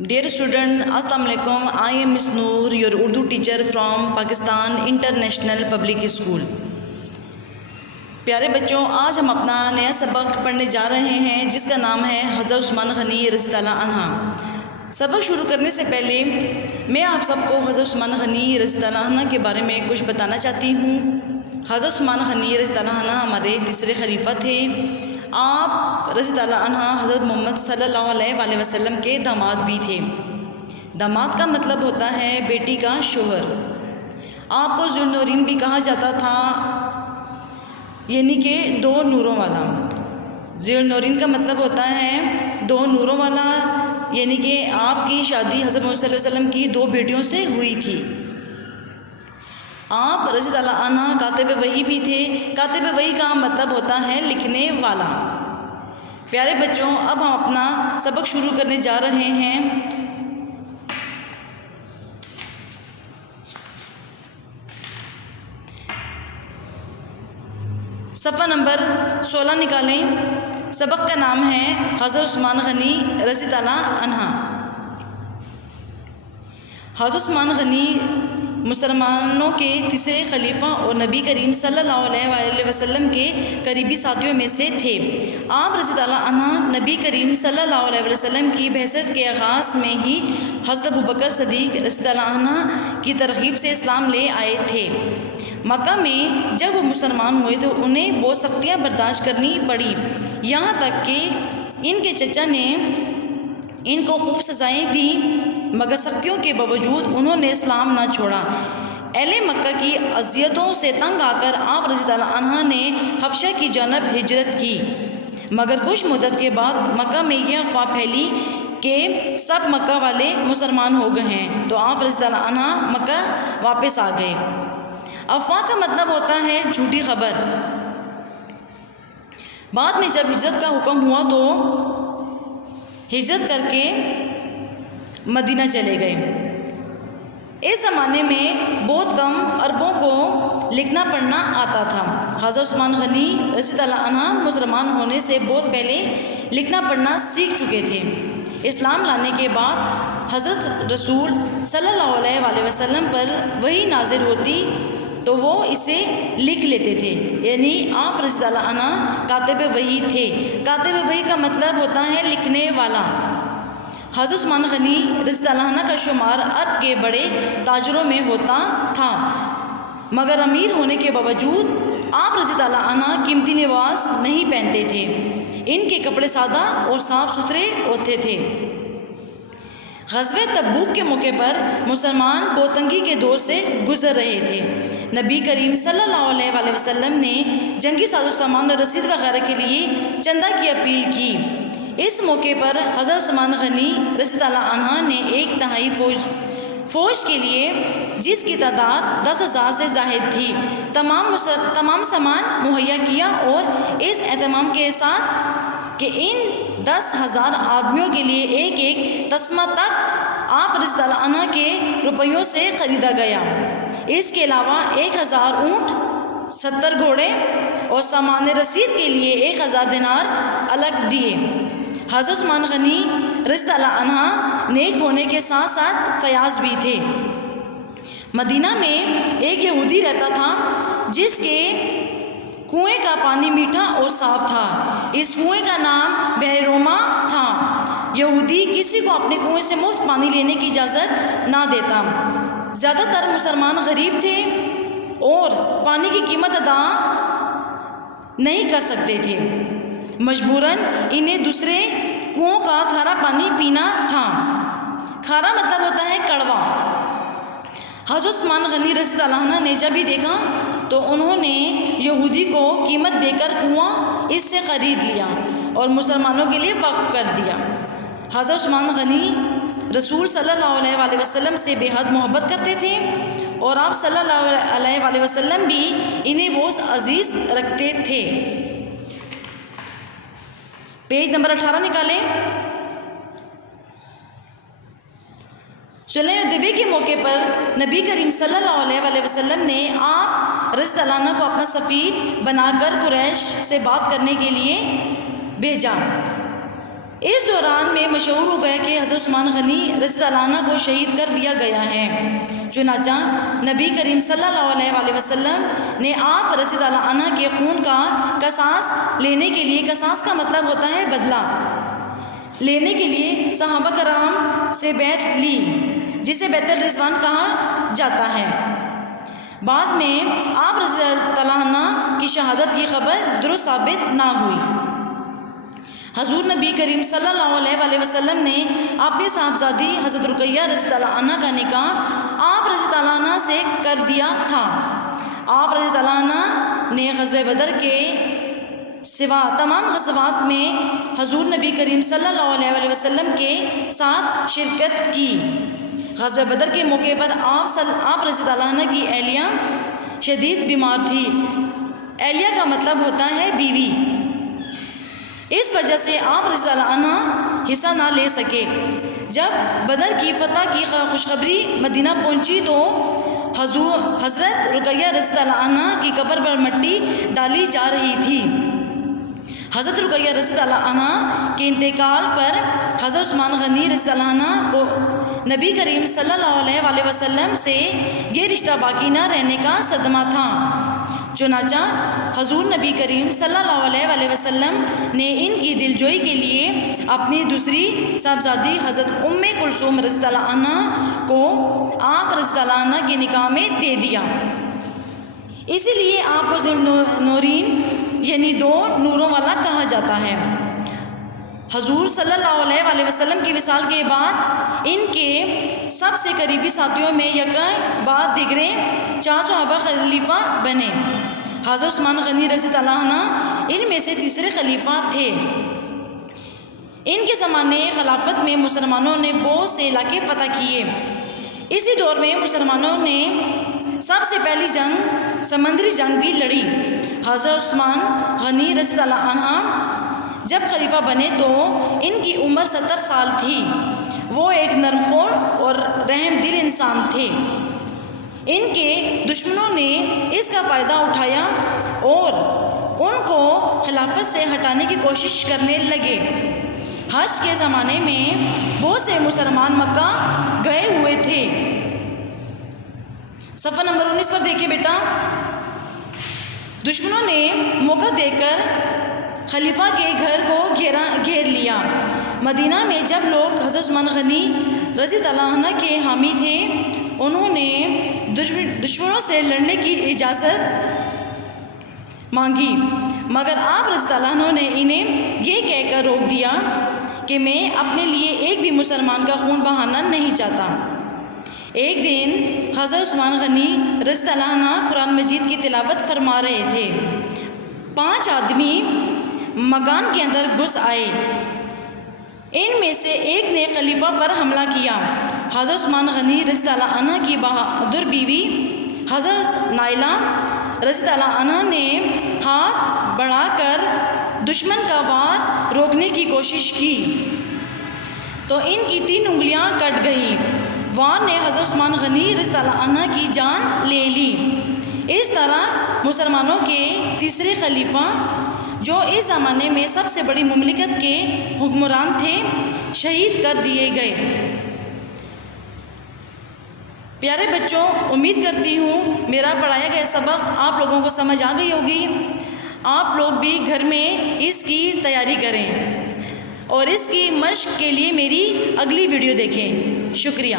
Dear student, Assalamu alaikum. I am Miss Noor, your Urdu teacher from Pakistan International Public School. پیارے بچوں، آج ہم اپنا نیا سبق پڑھنے جا رہے ہیں جس کا نام ہے حضرت عثمان غنی رضی اللہ عنہ۔ سبق شروع کرنے سے پہلے میں آپ سب کو حضرت عثمان غنی رضی اللہ عنہ کے بارے میں کچھ بتانا چاہتی ہوں۔ حضرت عثمان غنی رضی اللہ عنہ ہمارے تیسرے خلیفہ تھے۔ آپ رضی اللہ عنہ حضرت محمد صلی اللہ علیہ وسلم کے داماد بھی تھے۔ داماد کا مطلب ہوتا ہے بیٹی کا شوہر۔ آپ کو ذو النورین بھی کہا جاتا تھا، یعنی کہ دو نوروں والا۔ ذو النورین کا مطلب ہوتا ہے دو نوروں والا، یعنی کہ آپ کی شادی حضرت محمد صلی اللہ علیہ وسلم کی دو بیٹیوں سے ہوئی تھی۔ آپ رضی اللہ عنہ کاتب وحی بھی تھے۔ کاتب وحی کا مطلب ہوتا ہے لکھنے والا۔ پیارے بچوں، اب ہم اپنا سبق شروع کرنے جا رہے ہیں۔ صفحہ نمبر 16 نکالیں۔ سبق کا نام ہے حضرت عثمان غنی رضی اللہ عنہ۔ حضرت عثمان غنی مسلمانوں کے تیسرے خلیفہ اور نبی کریم صلی اللہ علیہ وسلم کے قریبی ساتھیوں میں سے تھے۔ آپ رضی اللہ عنہ نبی کریم صلی اللہ علیہ وسلم کی بعثت کے آغاز میں ہی حضرت ابوبکر صدیق رضی اللہ عنہ کی ترغیب سے اسلام لے آئے تھے۔ مکہ میں جب وہ مسلمان ہوئے تو انہیں بہت سختیاں برداشت کرنی پڑی، یہاں تک کہ ان کے چچا نے ان کو خوب سزائیں دیں، مگر سختیوں کے باوجود انہوں نے اسلام نہ چھوڑا۔ اہل مکہ کی اذیتوں سے تنگ آ کر آپ رضی اللہ عنہ نے حبشہ کی جانب ہجرت کی، مگر کچھ مدت کے بعد مکہ میں یہ افواہ پھیلی کہ سب مکہ والے مسلمان ہو گئے ہیں، تو آپ رضی اللہ عنہ مکہ واپس آ گئے۔ افواہ کا مطلب ہوتا ہے جھوٹی خبر۔ بعد میں جب ہجرت کا حکم ہوا تو ہجرت کر کے مدینہ چلے گئے۔ اس زمانے میں بہت کم عربوں کو لکھنا پڑھنا آتا تھا۔ حضرت عثمان غنی رضی اللہ عنہ مسلمان ہونے سے بہت پہلے لکھنا پڑھنا سیکھ چکے تھے۔ اسلام لانے کے بعد حضرت رسول صلی اللہ علیہ وسلم پر وحی نازل ہوتی تو وہ اسے لکھ لیتے تھے، یعنی آپ رضی اللہ عنہ کاتب وحی تھے۔ کاتب وحی کا مطلب ہوتا ہے لکھنے والا۔ حضرت عثمان غنی رضی اللہ عنہ کا شمار عرب کے بڑے تاجروں میں ہوتا تھا، مگر امیر ہونے کے باوجود آپ رضی اللہ عنہ قیمتی لباس نہیں پہنتے تھے۔ ان کے کپڑے سادہ اور صاف ستھرے ہوتے تھے۔ غزوہ تبوک کے موقع پر مسلمان بہت تنگی کے دور سے گزر رہے تھے۔ نبی کریم صلی اللہ علیہ وسلم نے جنگی ساز و سامان اور رسید وغیرہ کے لیے چندہ کی اپیل کی۔ اس موقع پر حضرت عثمان غنی رضی اللہ عنہ نے 1/3 فوج کے لیے، جس کی تعداد 10,000 سے زائد تھی، تمام سامان مہیا کیا، اور اس اہتمام کے ساتھ کہ ان 10,000 آدمیوں کے لیے ایک ایک تسمہ تک آپ رضی اللہ عنہ کے روپیوں سے خریدا گیا۔ اس کے علاوہ 1,000 اونٹ، 70 گھوڑے اور سامان رسید کے لیے 1,000 دینار الگ دیے۔ حضرت عثمان غنی رضی اللہ عنہ نیک ہونے کے ساتھ ساتھ فیاض بھی تھے۔ مدینہ میں ایک یہودی رہتا تھا جس کے کنویں کا پانی میٹھا اور صاف تھا۔ اس کنویں کا نام بحر روما تھا۔ یہودی کسی کو اپنے کنویں سے مفت پانی لینے کی اجازت نہ دیتا۔ زیادہ تر مسلمان غریب تھے اور پانی کی قیمت ادا نہیں کر سکتے تھے، مجبوراً انہیں دوسرے کنووں کا کھارا پانی پینا تھا۔ کھارا مطلب ہوتا ہے کڑوا۔ حضرت عثمان غنی رضی اللہ عنہ نے جب ہی دیکھا تو انہوں نے یہودی کو قیمت دے کر کنواں اس سے خرید لیا اور مسلمانوں کے لیے وقف کر دیا۔ حضرت عثمان غنی رسول صلی اللہ علیہ وسلم سے بے حد محبت کرتے تھے، اور آپ صلی اللہ علیہ وسلم بھی انہیں بہت عزیز رکھتے تھے۔ پیج نمبر 18 نکالیں۔ صلح حدیبیہ کے موقع پر نبی کریم صلی اللہ علیہ وسلم نے آپ رضی اللہ عنہ کو اپنا سفیر بنا کر قریش سے بات کرنے کے لیے بھیجا۔ اس دوران میں مشہور ہو گیا کہ حضرت عثمان غنی رضی اللہ عنہ کو شہید کر دیا گیا ہے۔ چنانچہ نبی کریم صلی اللہ علیہ وسلم نے آپ رضی اللہ عنہ کے خون کا قصاص لینے کے لیے، قصاص کا مطلب ہوتا ہے بدلہ لینے کے لیے، صحابہ کرام سے بیعت لی، جسے بیعت الرضوان کہا جاتا ہے۔ بعد میں آپ رضی اللہ عنہ کی شہادت کی خبر درست ثابت نہ ہوئی۔ حضور نبی کریم صلی اللہ علیہ وسلم نے اپنی صاحبزادی حضرت رقیہ رضی اللہ عنہ کا نکاح آپ رضی اللہ عنہ سے کر دیا تھا۔ آپ رضی اللہ عنہ نے غزوہ بدر کے سوا تمام غزوات میں حضور نبی کریم صلی اللہ علیہ وسلم کے ساتھ شرکت کی۔ غزوہ بدر کے موقع پر آپ رضی اللہ عنہ کی اہلیہ شدید بیمار تھی۔ اہلیہ کا مطلب ہوتا ہے بیوی۔ اس وجہ سے آپ رضی اللہ عنہ حصہ نہ لے سکے۔ جب بدر کی فتح کی خوشخبری مدینہ پہنچی تو حضرت رقیہ رضی اللہ عنہ کی قبر پر مٹی ڈالی جا رہی تھی۔ حضرت رقیہ رضی اللہ عنہ کے انتقال پر حضرت عثمان غنی رضی اللہ عنہ کو نبی کریم صلی اللہ علیہ وسلم سے یہ رشتہ باقی نہ رہنے کا صدمہ تھا۔ چنانچہ حضور نبی کریم صلی اللہ علیہ وسلم نے ان کی دلجوئی کے لیے اپنی دوسری صاحبزادی حضرت ام کلثوم رضی اللہ عنہ کو آپ رضی اللہ عنہ کے نکاح میں دے دیا۔ اسی لیے آپ کو ذوالنورین یعنی دو نوروں والا کہا جاتا ہے۔ حضور صلی اللہ علیہ وسلم کی وصال کے بعد ان کے سب سے قریبی ساتھیوں میں یکے بعد دیگرے 4 صحابہ خلیفہ بنے۔ حضرت عثمان غنی رضی اللہ عنہ ان میں سے تیسرے خلیفہ تھے۔ ان کے زمانے خلافت میں مسلمانوں نے بہت سے علاقے فتح کیے۔ اسی دور میں مسلمانوں نے سب سے پہلی جنگ سمندری جنگ بھی لڑی۔ حضرت عثمان غنی رضی اللہ عنہ جب خلیفہ بنے تو ان کی عمر 70 سال تھی۔ وہ ایک نرم خور اور رحم دل انسان تھے۔ ان کے دشمنوں نے اس کا فائدہ اٹھایا اور ان کو خلافت سے ہٹانے کی کوشش کرنے لگے۔ حج کے زمانے میں بہت سے مسلمان مکہ گئے ہوئے تھے۔ صفحہ نمبر 19 پر دیکھیں بیٹا۔ دشمنوں نے موقع دے کر خلیفہ کے گھر کو گھیر لیا۔ مدینہ میں جب لوگ حضرت عثمان غنی رضی اللہ عنہ کے حامی تھے، انہوں نے دشمنوں سے لڑنے کی اجازت مانگی، مگر آپ رضی اللہ عنہ نے انہیں یہ کہہ کر روک دیا کہ میں اپنے لیے ایک بھی مسلمان کا خون بہانا نہیں چاہتا۔ ایک دن حضرت عثمان غنی رضی اللہ عنہ قرآن مجید کی تلاوت فرما رہے تھے۔ 5 آدمی مکان کے اندر گھس آئے۔ ان میں سے ایک نے خلیفہ پر حملہ کیا۔ حضرت عثمان غنی رضی اللہ عنہ کی بہادر بیوی حضرت نائلہ رضی اللہ عنہ نے ہاتھ بڑھا کر دشمن کا وار روکنے کی کوشش کی تو ان کی 3 انگلیاں کٹ گئیں۔ وار نے حضرت عثمان غنی رضی اللہ عنہ کی جان لے لی۔ اس طرح مسلمانوں کے تیسرے خلیفہ، جو اس زمانے میں سب سے بڑی مملکت کے حکمران تھے، شہید کر دیے گئے۔ پیارے بچوں، امید کرتی ہوں میرا پڑھایا گیا سبق آپ لوگوں کو سمجھ آ گئی ہوگی۔ آپ لوگ بھی گھر میں اس کی تیاری کریں اور اس کی مشق کے لیے میری اگلی ویڈیو دیکھیں۔ شکریہ۔